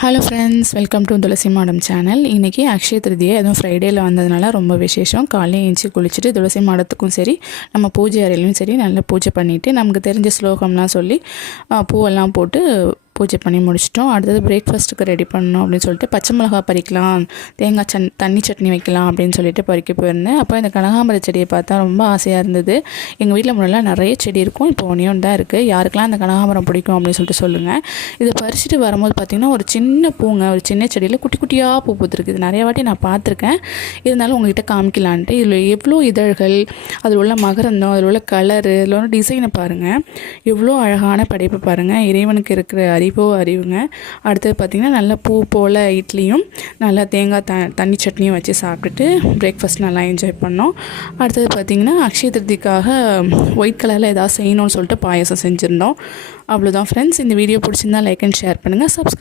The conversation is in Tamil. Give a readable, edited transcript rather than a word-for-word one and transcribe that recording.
ஹலோ ஃப்ரெண்ட்ஸ், வெல்கம் டு துளசி மாடம் சேனல். இன்றைக்கி அக்ஷய திருதியை அதுவும் ஃப்ரைடேயில் வந்ததுனால ரொம்ப விசேஷம். காலையில் எழுந்துச்சி குளிச்சுட்டு துளசி மாடத்துக்கும் சரி நம்ம பூஜை அறையிலையும் சரி நல்லா பூஜை பண்ணிவிட்டு நமக்கு தெரிஞ்ச ஸ்லோகம்லாம் சொல்லி பூவெல்லாம் போட்டு பூஜை பண்ணி முடிச்சிட்டோம். அடுத்தது பிரேக்ஃபாஸ்ட்டுக்கு ரெடி பண்ணணும் அப்படின்னு சொல்லிட்டு பச்சை மிளகா பறிக்கலாம், தேங்காய் தண்ணி சட்னி வைக்கலாம் அப்படின்னு சொல்லிட்டு பறிக்க போயிருந்தேன். அப்போ இந்த கனகாம்பர செடியை பார்த்தா ரொம்ப ஆசையாக இருந்தது. எங்கள் வீட்டில் முன்னெல்லாம் நிறைய செடி இருக்கும், இப்போ ஒன்றே ஒன்று தான் இருக்குது. யாருக்கெல்லாம் அந்த கனகாம்பரம் பிடிக்கும் அப்படின்னு சொல்லிட்டு சொல்லுங்கள். இதை பறிச்சுட்டு வரும்போது பார்த்திங்கன்னா ஒரு சின்ன பூங்க, ஒரு சின்ன செடியில் குட்டி குட்டியாக பூ பூத்துருக்கு. இது நிறைய வாட்டி நான் பார்த்துருக்கேன், இருந்தாலும் உங்கள்கிட்ட காமிக்கலான்ட்டு. இதில் எவ்வளோ இதழ்கள், அதில் உள்ள மகரந்தம், அதில் உள்ள கலரு, அதில் உள்ள டிசைனை பாருங்கள், எவ்வளோ அழகான படைப்பு பாருங்கள். இறைவனுக்கு இருக்கிற அறிவுங்க. அடுத்தது பார்த்திங்கன்னா நல்ல பூ போல் இட்லியும் நல்லா தேங்காய் தண்ணி சட்னியும் வச்சு சாப்பிட்டுட்டு பிரேக்ஃபாஸ்ட் நல்லா என்ஜாய் பண்ணோம். அடுத்தது பார்த்திங்கன்னா அக்ஷய திருதிக்காக ஒயிட் கலரில் ஏதாவது செய்யணும்னு சொல்லிட்டு பாயசம் செஞ்சுருந்தோம். அவ்வளோதான் ஃப்ரெண்ட்ஸ். இந்த வீடியோ பிடிச்சிருந்தா லைக் அண்ட் ஷேர் பண்ணுங்கள், சப்ஸ்கிரைப்